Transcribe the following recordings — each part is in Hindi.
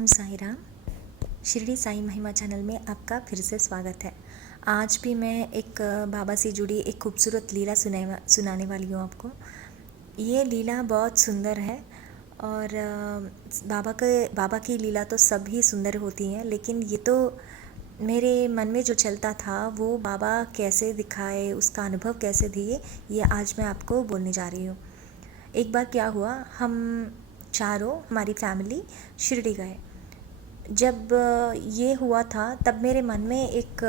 ओम साई राम। शिरडी साई महिमा चैनल में आपका फिर से स्वागत है। आज भी मैं एक बाबा से जुड़ी एक खूबसूरत लीला सुनाने वाली हूँ आपको। ये लीला बहुत सुंदर है और बाबा की लीला तो सभी सुंदर होती हैं, लेकिन ये तो मेरे मन में जो चलता था वो बाबा कैसे दिखाए, उसका अनुभव कैसे दिए, ये आज मैं आपको बोलने जा रही हूँ। एक बार क्या हुआ, हम चारों हमारी फैमिली शिरडी गए। जब ये हुआ था तब मेरे मन में एक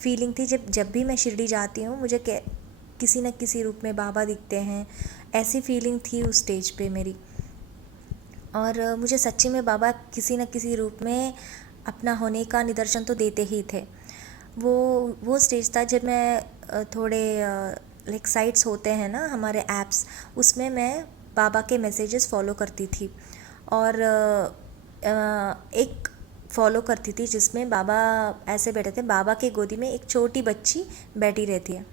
फीलिंग थी, जब भी मैं शिरडी जाती हूँ मुझे किसी न किसी रूप में बाबा दिखते हैं, ऐसी फीलिंग थी उस स्टेज पे मेरी। और मुझे सच्ची में बाबा किसी न किसी रूप में अपना होने का निदर्शन तो देते ही थे। वो स्टेज था जब मैं थोड़े लाइक साइट्स होते हैं ना हमारे ऐप्स, उसमें मैं बाबा के मैसेजेस फॉलो करती थी और एक फॉलो करती थी जिसमें बाबा ऐसे बैठे थे, बाबा के गोदी में एक छोटी बच्ची बैठी रहती है।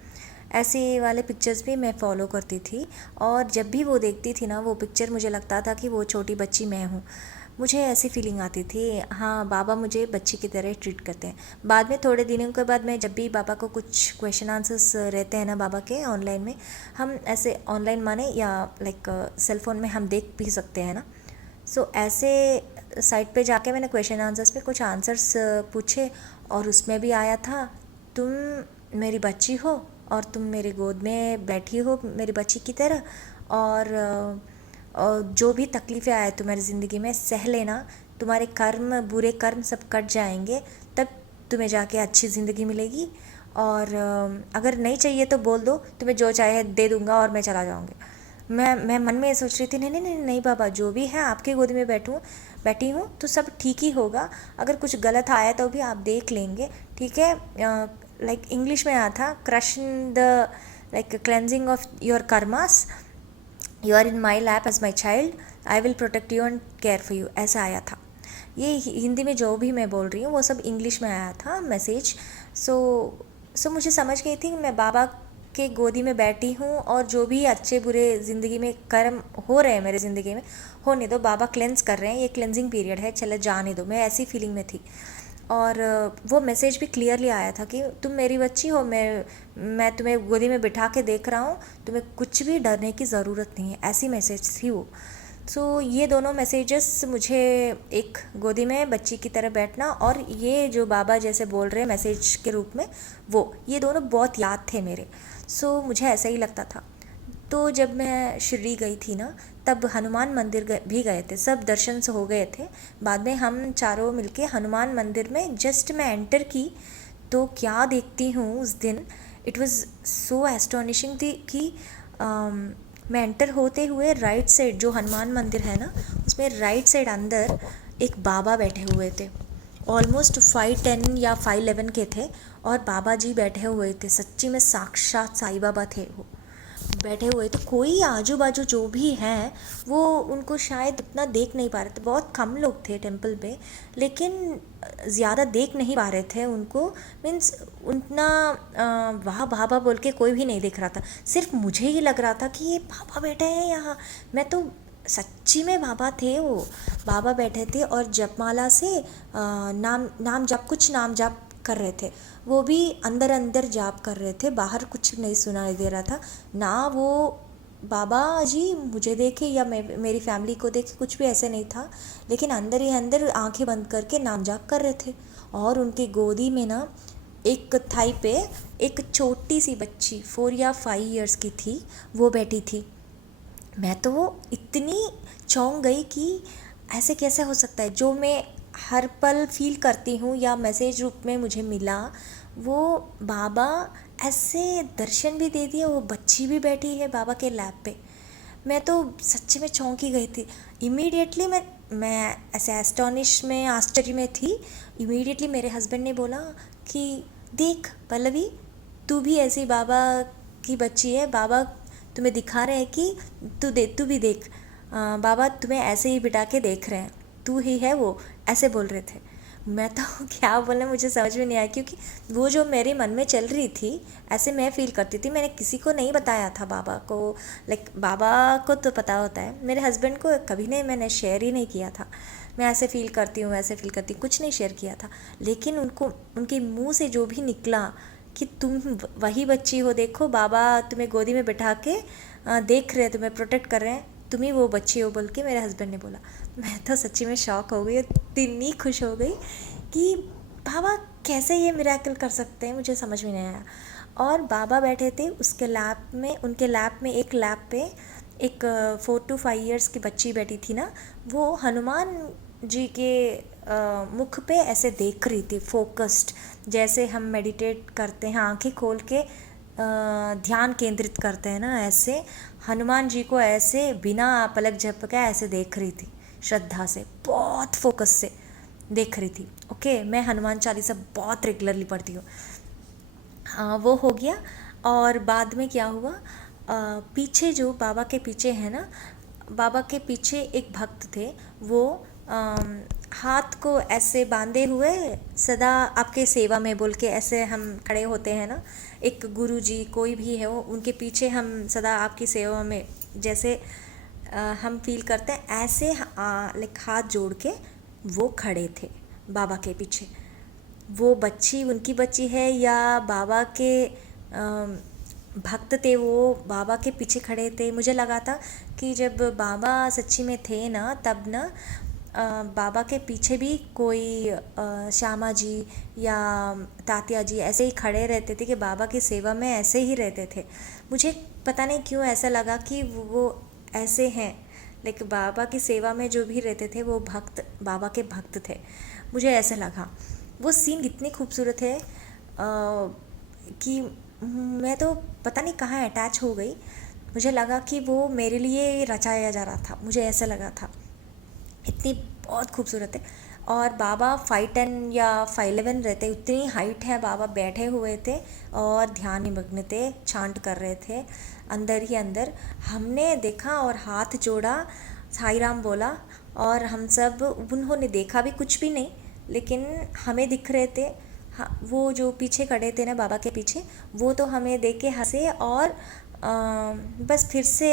ऐसे वाले पिक्चर्स भी मैं फॉलो करती थी और जब भी वो देखती थी ना वो पिक्चर, मुझे लगता था कि वो छोटी बच्ची मैं हूँ। मुझे ऐसी फीलिंग आती थी, हाँ बाबा मुझे बच्ची की तरह ट्रीट करते हैं। बाद में थोड़े दिनों के बाद मैं जब भी बाबा को कुछ क्वेश्चन आंसर्स रहते हैं ना बाबा के ऑनलाइन में, हम ऐसे ऑनलाइन माने या लाइक सेल फ़ोन में हम देख भी सकते हैं ना, सो ऐसे साइट पे जाके मैंने क्वेश्चन आंसर्स में कुछ आंसर्स पूछे और उसमें भी आया था, तुम मेरी बच्ची हो और तुम मेरी गोद में बैठी हो मेरी बच्ची की तरह, और जो भी तकलीफ़ें आए तुम्हारी ज़िंदगी में सह लेना, तुम्हारे कर्म बुरे कर्म सब कट जाएंगे, तब तुम्हें जाके अच्छी ज़िंदगी मिलेगी। और अगर नहीं चाहिए तो बोल दो, तुम्हें जो चाहे दे दूँगा और मैं चला जाऊँगी। मैं मन में ये सोच रही थी, नहीं नहीं नहीं नहीं बाबा, जो भी है आपकी गोदी में बैठी हूँ तो सब ठीक ही होगा। अगर कुछ गलत आया तो भी आप देख लेंगे, ठीक है। लाइक इंग्लिश में आया था, crush the like cleansing of your karmas, you are in my lap as my child, I will protect you and care for you, ऐसा आया था। ये हिंदी में जो भी मैं बोल रही हूँ वो सब इंग्लिश में आया था मैसेज। सो मुझे समझ गई थी कि मैं बाबा के गोदी में बैठी हूँ और जो भी अच्छे बुरे ज़िंदगी में कर्म हो रहे हैं मेरे ज़िंदगी में, होने दो, बाबा क्लेंस कर रहे हैं, ये क्लेंजिंग पीरियड है, चले जाने दो, मैं ऐसी फीलिंग में थी। और वो मैसेज भी क्लियरली आया था कि तुम मेरी बच्ची हो, मैं तुम्हें गोदी में बिठा के देख रहा हूँ, तुम्हें कुछ भी डरने की ज़रूरत नहीं है, ऐसी मैसेज थी वो। सो ये दोनों मैसेजेस मुझे, एक गोदी में बच्ची की तरह बैठना और ये जो बाबा जैसे बोल रहे हैं मैसेज के रूप में, वो ये दोनों बहुत याद थे मेरे। सो मुझे ऐसा ही लगता था। तो जब मैं शिरडी गई थी ना, तब हनुमान मंदिर भी गए थे, सब दर्शन से हो गए थे। बाद में हम चारों मिलके हनुमान मंदिर में जस्ट मैं एंटर की तो क्या देखती हूँ उस दिन, इट वाज सो एस्टोनिशिंग थी कि मैं एंटर होते हुए राइट साइड जो हनुमान मंदिर है ना, उसमें राइट साइड अंदर एक बाबा बैठे हुए थे, ऑलमोस्ट 5'10" या 5'11" के थे और बाबा जी बैठे हुए थे। सच्ची में साक्षात साईं बाबा थे वो बैठे हुए थे। कोई आजू बाजू जो भी हैं वो उनको शायद उतना देख नहीं पा रहे थे, बहुत कम लोग थे टेम्पल पे, लेकिन ज़्यादा देख नहीं पा रहे थे उनको, मीन्स उतना वाह बाबा बोल के कोई भी नहीं देख रहा था। सिर्फ मुझे ही लग रहा था कि ये बाबा बैठे हैं यहाँ। मैं तो सच्ची में बाबा थे वो, बाबा बैठे थे और जपमाला से नाम जाप, कुछ नाम जाप कर रहे थे। वो भी अंदर अंदर जाप कर रहे थे, बाहर कुछ नहीं सुनाई दे रहा था ना। वो बाबा जी मुझे देखे या मेरी फैमिली को देखे, कुछ भी ऐसे नहीं था, लेकिन अंदर ही अंदर आंखें बंद करके नाम जाप कर रहे थे। और उनकी गोदी में ना एक थाई पे एक छोटी सी बच्ची 4 या 5 ईयर्स की थी, वो बैठी थी। मैं तो इतनी चौंक गई कि ऐसे कैसे हो सकता है, जो मैं हर पल फील करती हूँ या मैसेज रूप में मुझे मिला, वो बाबा ऐसे दर्शन भी दे दिए, वो बच्ची भी बैठी है बाबा के लैप पे। मैं तो सच्ची में चौंक ही गई थी। इमीडिएटली मैं ऐसे एस्टॉनिश में, आश्चर्य में थी। इमीडिएटली मेरे हस्बैंड ने बोला कि देख पल्लवी, तू भी ऐसी बाबा की बच्ची है, बाबा तुम्हें दिखा रहे हैं कि तू भी देख, बाबा तुम्हें ऐसे ही बिठा के देख रहे हैं, तू ही है वो, ऐसे बोल रहे थे। मैं तो क्या बोलना मुझे समझ में नहीं आया, क्योंकि वो जो मेरे मन में चल रही थी ऐसे मैं फ़ील करती थी। मैंने किसी को नहीं बताया था बाबा को, लाइक बाबा को तो पता होता है, मेरे हस्बैंड को कभी नहीं मैंने शेयर ही नहीं किया था। मैं ऐसे फील करती हूँ, वैसे फील करती हूँ, कुछ नहीं शेयर किया था। लेकिन उनको उनके मुंह से जो भी निकला कि तुम वही बच्ची हो, देखो बाबा तुम्हें गोदी में बैठा के देख रहे हैं, तुम्हें प्रोटेक्ट कर रहे हैं, तुम ही वो बच्ची हो बोल के मेरे हस्बैंड ने बोला। मैं तो सच्ची में शॉक हो गई, इतनी खुश हो गई कि बाबा कैसे ये मिरेकल कर सकते हैं, मुझे समझ में नहीं आया। और बाबा बैठे थे उसके लैब में, उनके लैब में एक लैब पे एक 4 to 5 years की बच्ची बैठी थी ना, वो हनुमान जी के मुख पे ऐसे देख रही थी, फोकस्ड, जैसे हम मेडिटेट करते हैं आंखें खोल के ध्यान केंद्रित करते हैं ना, ऐसे हनुमान जी को ऐसे बिना पलक झपके ऐसे देख रही थी, श्रद्धा से, बहुत फोकस से देख रही थी। ओके, मैं हनुमान चालीसा बहुत रेगुलरली पढ़ती हूँ। वो हो गया। और बाद में क्या हुआ, पीछे जो बाबा के पीछे है ना, बाबा के पीछे एक भक्त थे, वो हाथ को ऐसे बांधे हुए सदा आपके सेवा में बोल के ऐसे हम खड़े होते हैं ना, एक गुरु जी कोई भी है वो, उनके पीछे हम सदा आपकी सेवा में जैसे हम फील करते हैं, ऐसे लाइक हाथ जोड़ के वो खड़े थे बाबा के पीछे। वो बच्ची उनकी बच्ची है या बाबा के भक्त थे, वो बाबा के पीछे खड़े थे। मुझे लगा था कि जब बाबा सच्ची में थे ना, तब ना बाबा के पीछे भी कोई श्यामा जी या तात्या जी ऐसे ही खड़े रहते थे कि बाबा की सेवा में ऐसे ही रहते थे। मुझे पता नहीं क्यों ऐसा लगा कि वो ऐसे हैं, लेकिन बाबा की सेवा में जो भी रहते थे वो भक्त, बाबा के भक्त थे, मुझे ऐसा लगा। वो सीन इतनी खूबसूरत है कि मैं तो पता नहीं कहाँ अटैच हो गई। मुझे लगा कि वो मेरे लिए रचाया जा रहा था, मुझे ऐसा लगा था। इतनी बहुत खूबसूरत है। और बाबा 5'10" या 5'11" रहते, उतनी हाइट है, बाबा बैठे हुए थे और ध्यान निमग्न थे, चांट कर रहे थे अंदर ही अंदर। हमने देखा और हाथ जोड़ा, साई राम बोला, और हम सब, उन्होंने देखा भी कुछ भी नहीं, लेकिन हमें दिख रहे थे। हाँ, वो जो पीछे खड़े थे ना बाबा के पीछे, वो तो हमें देख के हंसे और बस फिर से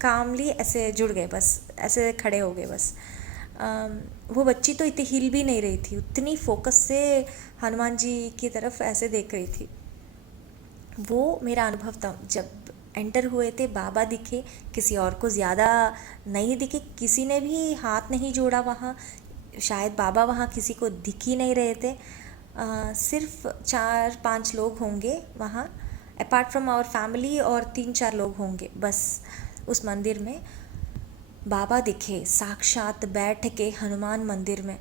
कामली ऐसे जुड़ गए, बस ऐसे खड़े हो गए बस। वो बच्ची तो इतनी हिल भी नहीं रही थी, उतनी फोकस से हनुमान जी की तरफ ऐसे देख रही थी। वो मेरा अनुभव था। जब एंटर हुए थे बाबा दिखे, किसी और को ज़्यादा नहीं दिखे, किसी ने भी हाथ नहीं जोड़ा वहाँ, शायद बाबा वहाँ किसी को दिख ही नहीं रहे थे। सिर्फ 4-5 लोग होंगे वहाँ, अपार्ट फ्रॉम आवर फैमिली, और 3-4 लोग होंगे बस उस मंदिर में। बाबा दिखे साक्षात बैठ के हनुमान मंदिर में,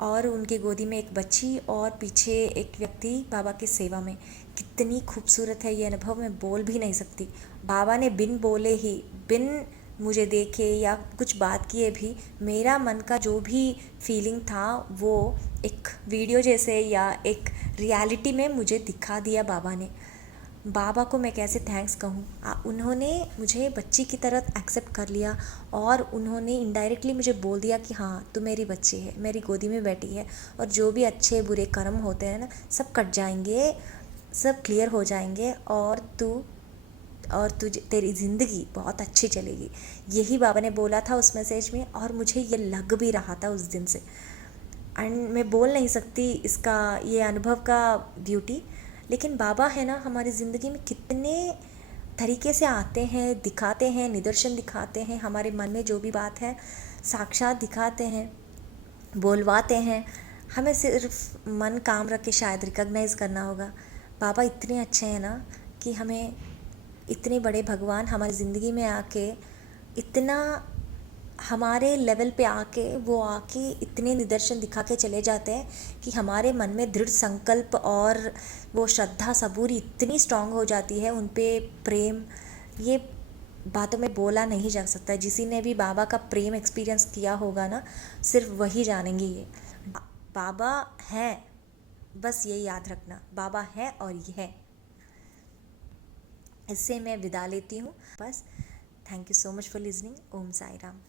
और उनकी गोदी में एक बच्ची और पीछे एक व्यक्ति बाबा की सेवा में। कितनी खूबसूरत है ये अनुभव, मैं बोल भी नहीं सकती। बाबा ने बिन बोले ही, बिन मुझे देखे या कुछ बात किए भी, मेरा मन का जो भी फीलिंग था वो एक वीडियो जैसे या एक रियलिटी में मुझे दिखा दिया बाबा ने। बाबा को मैं कैसे थैंक्स कहूँ। उन्होंने मुझे बच्ची की तरह एक्सेप्ट कर लिया, और उन्होंने इनडायरेक्टली मुझे बोल दिया कि हाँ तू मेरी बच्ची है, मेरी गोदी में बैठी है, और जो भी अच्छे बुरे कर्म होते हैं ना, सब कट जाएंगे, सब क्लियर हो जाएंगे, और तुझे तेरी ज़िंदगी बहुत अच्छी चलेगी। यही बाबा ने बोला था उस मैसेज में, और मुझे ये लग भी रहा था उस दिन से। एंड मैं बोल नहीं सकती इसका, ये अनुभव का ब्यूटी। लेकिन बाबा है ना, हमारी ज़िंदगी में कितने तरीके से आते हैं, दिखाते हैं, निदर्शन दिखाते हैं, हमारे मन में जो भी बात है साक्षात दिखाते हैं, बोलवाते हैं। हमें सिर्फ मन काम रख के शायद रिकॉग्नाइज़ करना होगा। बाबा इतने अच्छे हैं ना कि हमें, इतने बड़े भगवान हमारी ज़िंदगी में आके, इतना हमारे लेवल पे आके, वो आके इतने निदर्शन दिखा के चले जाते हैं कि हमारे मन में दृढ़ संकल्प और वो श्रद्धा सबूरी इतनी स्ट्रांग हो जाती है, उन पे प्रेम, ये बातों में बोला नहीं जा सकता। जिसी ने भी बाबा का प्रेम एक्सपीरियंस किया होगा ना, सिर्फ वही जानेंगे ये बाबा है। बस ये याद रखना, बाबा है और ये है। इससे मैं विदा लेती हूँ बस। Thank you so much for listening. Om Sai Ram.